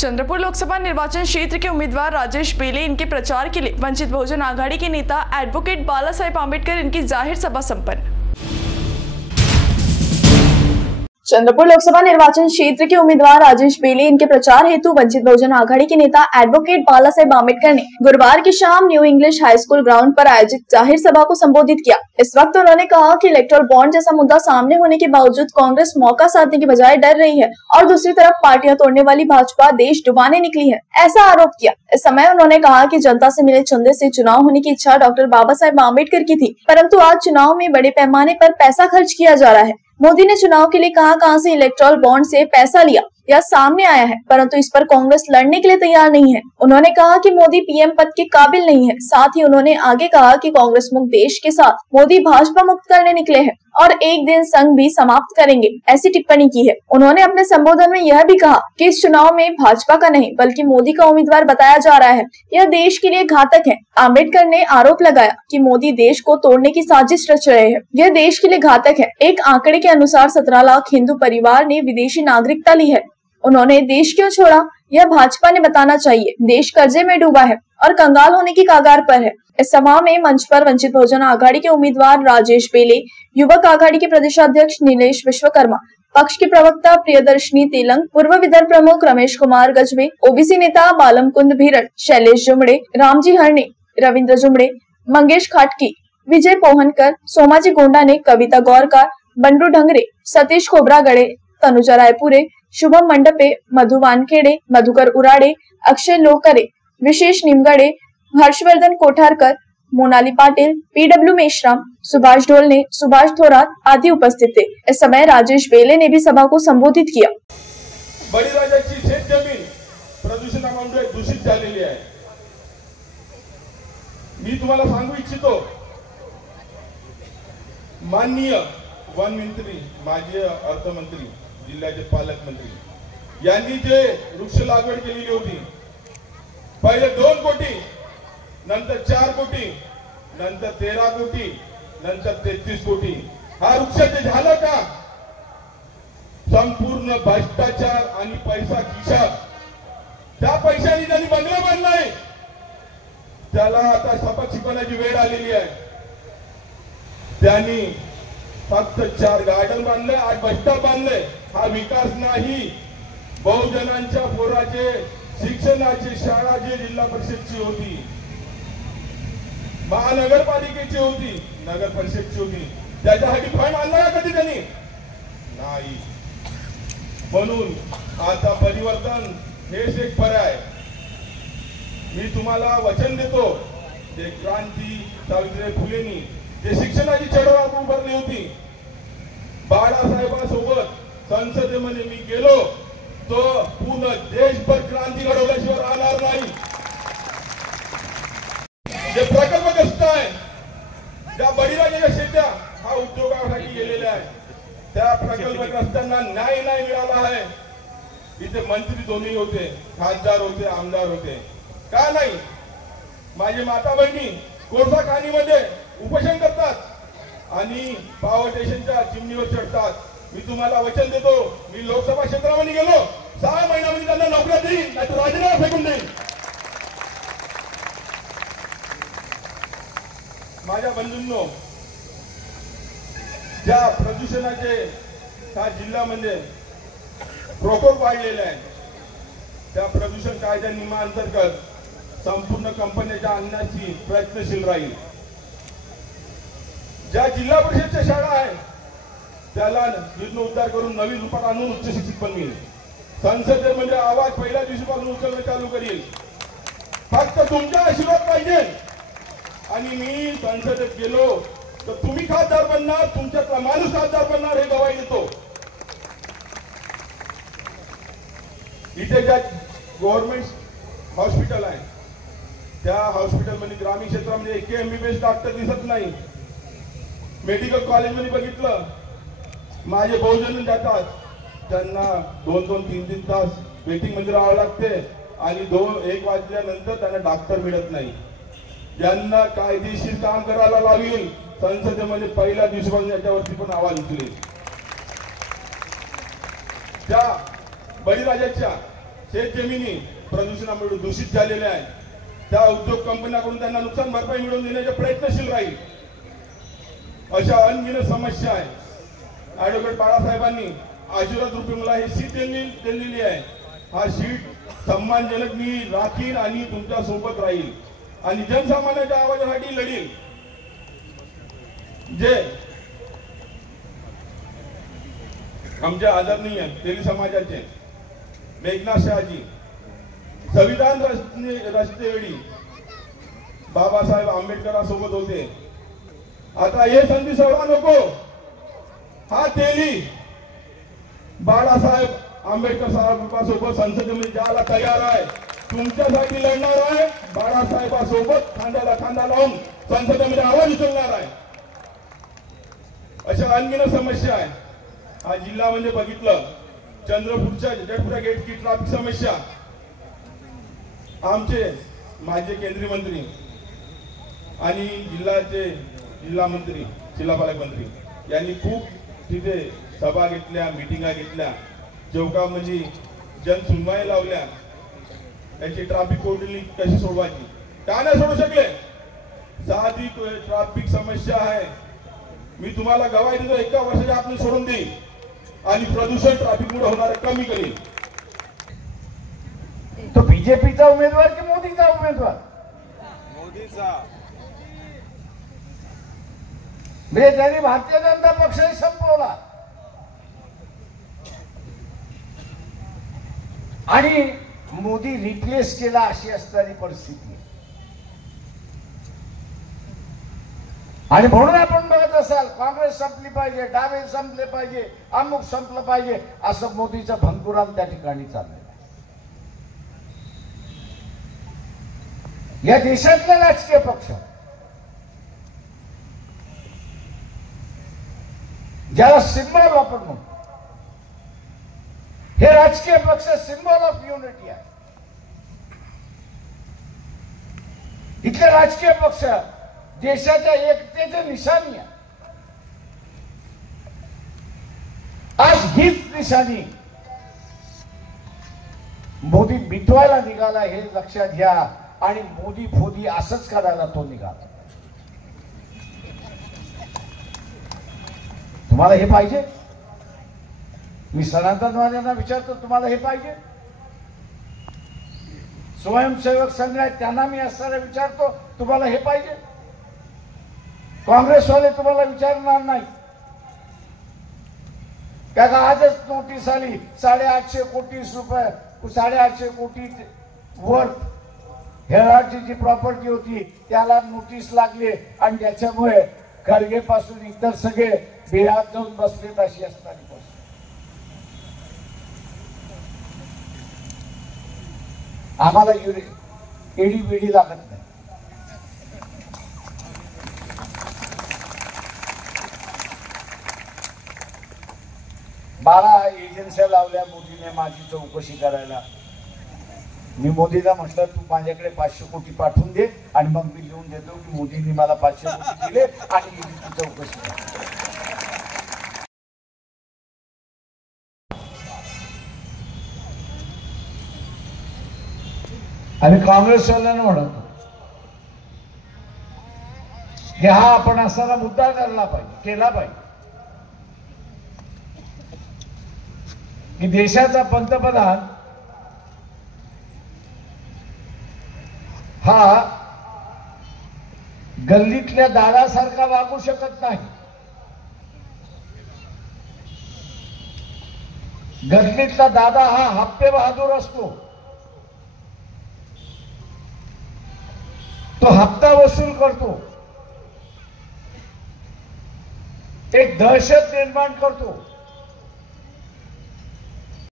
चंद्रपुर लोकसभा निर्वाचन क्षेत्र के उम्मीदवार राजेश बेले इनके प्रचार के लिए वंचित बहुजन आघाड़ी के नेता एडवोकेट बाला साहेब आंबेडकर इनकी जाहिर सभा संपन्न। चंद्रपुर लोकसभा निर्वाचन क्षेत्र के उम्मीदवार राजेश बेले इनके प्रचार हेतु वंचित बहुजन आघाड़ी के नेता एडवोकेट बाला साहेब आंबेडकर ने गुरुवार की शाम न्यू इंग्लिश हाई स्कूल ग्राउंड पर आयोजित जाहिर सभा को संबोधित किया। इस वक्त उन्होंने कहा कि इलेक्टोरल बॉन्ड जैसा मुद्दा सामने होने के बावजूद कांग्रेस मौका साधने की बजाय डर रही है और दूसरी तरफ पार्टियां तोड़ने वाली भाजपा देश डुबाने निकली है, ऐसा आरोप किया। इस समय उन्होंने कहा कि जनता से मिले चंदे से चुनाव होने की इच्छा डॉक्टर बाबा साहेब आंबेडकर की थी, परंतु आज चुनाव में बड़े पैमाने पर पैसा खर्च किया जा रहा है। मोदी ने चुनाव के लिए कहां से इलेक्टोरल बॉन्ड से पैसा लिया यह सामने आया है, परंतु इस पर कांग्रेस लड़ने के लिए तैयार नहीं है। उन्होंने कहा कि मोदी पीएम पद के काबिल नहीं है। साथ ही उन्होंने आगे कहा कि कांग्रेस मुक्त देश के साथ मोदी भाजपा मुक्त करने निकले हैं और एक दिन संघ भी समाप्त करेंगे, ऐसी टिप्पणी की है। उन्होंने अपने संबोधन में यह भी कहा कि इस चुनाव में भाजपा का नहीं बल्कि मोदी का उम्मीदवार बताया जा रहा है, यह देश के लिए घातक है। आंबेडकर ने आरोप लगाया कि मोदी देश को तोड़ने की साजिश रच रहे हैं, यह देश के लिए घातक है। एक आंकड़े के अनुसार 17 लाख हिंदू परिवार ने विदेशी नागरिकता ली है। उन्होंने देश क्यों छोड़ा यह भाजपा ने बताना चाहिए। देश कर्जे में डूबा है और कंगाल होने की कगार पर है। इस सभा में मंच पर वंचित बहुजन आघाड़ी के उम्मीदवार राजेश बेले, युवक आघाड़ी के प्रदेशाध्यक्ष नीलेश विश्वकर्मा, पक्ष के प्रवक्ता प्रियदर्शनी तेलंग, पूर्व विदर्भ प्रमुख रमेश कुमार गजबे, ओबीसी नेता बालम कुंद भीरड़, शैलेश जुमड़े, रामजी हरणे, रविंद्र जुमड़े, मंगेश खाटकी, विजय पोहनकर, सोमाजी गोंडा ने, कविता गौरकार, बंडू ढंगरे, सतीश खोबरागड़े, तनुजा रायपुरे, शुभम मंडपे, मधु वानखेड़े, मधुकर उराड़े, अक्षय लोकरे, विशेष निमगड़े, हर्षवर्धन कोठारकर, मोनाली पाटिल, पीडब्ल्यू मेश्राम, सुभाष ढोलने, सुभाष थोरात आदि उपस्थित थे। इस समय राजेश बेले ने भी सभा को संबोधित किया। बळीराजाची शेत जमीन प्रदूषणामुळे दूषित झालेली आहे। मी तुम्हाला सांगू इच्छितो, माननीय वन मंत्री, माजी अर्थमंत्री, जिल्ह्याचे पालकमंत्री यांनी जे वृक्ष लागवड केलेली होती, पहिले 2 कोटी, नंतर 4 कोटी, नंतर 13 कोटी, नंतर 33 कोटी, हा वृक्ष ते झालं का? संपूर्ण भ्रष्टाचार आणि पैसा खिशात, त्या पैशाने त्यांनी बंगला बांधलाय, त्याला आता शपथ शिकवण्याची वेळ आलेली आहे। त्यांनी फक्त 4 गार्डन बांधले, 8 बस स्टॉप बांधले, हा विकास नाही। बहुजनांच्या पोराचे शिक्षणाची शाळा जी जिल्हा परिषदची होती, महानगरपालिकेची होती, नगर परिषदची होती, त्याच्यासाठी फंड आणला कधी त्यांनी नाही। म्हणून आता परिवर्तन हेच एक पर्याय। मी तुम्हाला वचन देतो, ते क्रांती सावित्रीबाई फुलेंनी जे शिक्षणाची चळवळ उभारली होती, बाळासाहेबांसोबत संसदेमध्ये मी गेलो, तो पूर्ण देशभर क्रांती घडवल्याशिवाय राहणार नाही। जे प्रकल्पग्रस्त आहे, त्या बळीराजाच्या शेत्या हा उद्योगासाठी गेलेले आहे, त्या प्रकल्पग्रस्तांना न्याय नाही मिळाला आहे। इथे मंत्री दोन्ही होते, खासदार होते, आमदार होते, का नाही? माझे माता बहिणी कोळसा खाणीमध्ये उपोषण करतात आणि पॉवर स्टेशनच्या चिमणीवर चढतात। मी तुम्हाला वचन देतो, मी लोकसभा क्षेत्रामध्ये गेलो, 6 महिन्यामध्ये त्यांना नोकऱ्या देईन, नाहीतर राजीनामा फेकून देईन। माझ्या बंधूंनो, ज्या प्रदूषणाचे हा जिल्ह्यामध्ये प्रकोप वाढलेला आहे, त्या प्रदूषण कायद्या नियमांतर्गत संपूर्ण कंपन्यांच्या आणण्याची प्रयत्नशील राहील। ज्या जिल्हा परिषदच्या शाळा आहेत त्याला जीर्णोद्धार करून नवीन रूपात आणून उच्च शिक्षित बनवेल। संसदेमध्ये आवाज पहिल्या दिवशीपासून उचलणं चालू करेल। फक्त तुमचा आशीर्वाद पाहिजे। आणि मी संसदेत गेलो तर तुम्ही खासदार बनणार, तुमच्यातला माणूस खासदार बनणार, हे गवाही देतो। इथे ज्या गव्हर्नमेंट हॉस्पिटल आहे, त्या हॉस्पिटलमध्ये ग्रामीण क्षेत्रामध्ये एक MBBS डॉक्टर दिसत नाही। मेडिकल कॉलेजमध्ये बघितलं, माझे बहुजन जातात, त्यांना 2-2, 3-3 तास वेटिंग मध्ये राहावं लागते आणि 2-1 वाजल्यानंतर त्यांना डॉक्टर मिळत नाही। ज्यांना कायदेशीर काम करायला लावेल, संसदेमध्ये पहिल्या दिवसापासून याच्यावरती पण आवाज उचलेल। त्या बळीराजाच्या शेत जमिनी प्रदूषणामुळे दूषित झालेल्या आहेत, त्या उद्योग कंपन्यांकडून त्यांना नुकसान भरपाई मिळवून देण्याचे प्रयत्नशील राहील. अशा अनगिनत समस्या आहे. ॲडव्होकेट बाळासाहेबांनी आशीर्वाद रूपी मला ही सीट दिलेली आहे. हा सीट सन्मानजनक मी राखीन आणि तुमच्या सोबत राहील आणि जनसामान्याच्या आवाजासाठी लढील. जे आमच्या आदरणीय तेली समाजाचे मेघनाथ शहाजी संविधान रचतेवेळी बाबासाहेब आंबेडकरांसोबत होते. आता हे संधी सोडा नको. हा तेली बाळासाहेब आंबेडकर साहेबांसोबत संसदेमध्ये जायला तयार आहे, तुमच्यासाठी लढणार आहे, बाळासाहेबांसोबत खांद्याला खांदा लावून संसदेमध्ये आवाज उचलणार आहे. अशा अनगिनत समस्या आहे. हा जिल्हा म्हणजे बघितलं, चंद्रपूरच्या जटपुरा गेटची ट्रॅफिक समस्या, आमचे माजी केंद्रीय मंत्री आणि जिल्हा मंत्री, जिल्हा पालकमंत्री यांनी खूप तिथे सभा घेतल्या, मिटिंगा घेतल्या, चौकामध्ये जनसुनवाई लावल्या. त्याची ट्रॅफिक कोंडी कशी सोडवायची, का नाही सोडू शकले? साधी ट्रॅफिक समस्या आहे. मी तुम्हाला गवाही देतो, 1 वर्षाच्या आत मी सोडून देईन आणि प्रदूषण ट्रॅफिकमुळे होणार कमी करेल. तो बीजेपीचा उमेदवार की मोदीचा उमेदवार? मोदीचा. म्हणजे त्यांनी भारतीय जनता पक्षही संपवला आणि मोदी रिप्लेस केला, अशी असणारी परिस्थिती. आणि म्हणून आपण बघत असाल, काँग्रेस संपली पाहिजे, डावे संपले पाहिजे, अमुक संपलं पाहिजे, असं मोदीचं भंकुराम त्या ठिकाणी चाललंय. या देशातले राजकीय पक्ष ज्याला सिम्बॉल आपण म्हणतो, हे राजकीय पक्ष सिम्बॉल ऑफ युनिटी आहे. इथले राजकीय पक्ष देशाच्या एकतेचे निशाणी आहे. आज हीच निशाणी मोदी मिटवायला निघाला, हे लक्षात घ्या. आणि मोदी फोदी असंच करायला तो निघाला. तुम्हाला हे पाहिजे? मी सनातनवाद्यांना विचारतो, तुम्हाला हे पाहिजे? स्वयंसेवक संघ आहेत त्यांना मी असणारा विचारतो, तुम्हाला हे पाहिजे? काँग्रेसवाले तुम्हाला विचारणार नाही का? आजच नोटीस आली 850 कोटी रुपये, 850 कोटी वर्थ हेराची जी प्रॉपर्टी होती त्याला नोटीस लागली आणि त्याच्यामुळे खरगे पासून इतर सगळे बिहार जाऊन बसलेत, अशी असणारी परिस्थिती. आम्हाला ईडी बिडी लागत नाही. बारा एजन्स्या लावल्या मोदीने माझी चौकशी करायला. मी मोदीला म्हटलं, तू माझ्याकडे 500 कोटी पाठवून दे आणि मग मी लिहून देतो की मोदींनी मला 500 कोटी दिले आणि ईडीची चौकशी. आणि काँग्रेसवाल्यांना म्हणतो की हा आपण असा मुद्दा केला पाहिजे की देशाचा पंतप्रधान हा गल्लीतल्या दादासारखा वागू शकत नाही. गल्लीतला दादा हा हप्ते बहादूर असतो. तो हप्ता वसूल करतो, एक दहशत निर्माण करतो.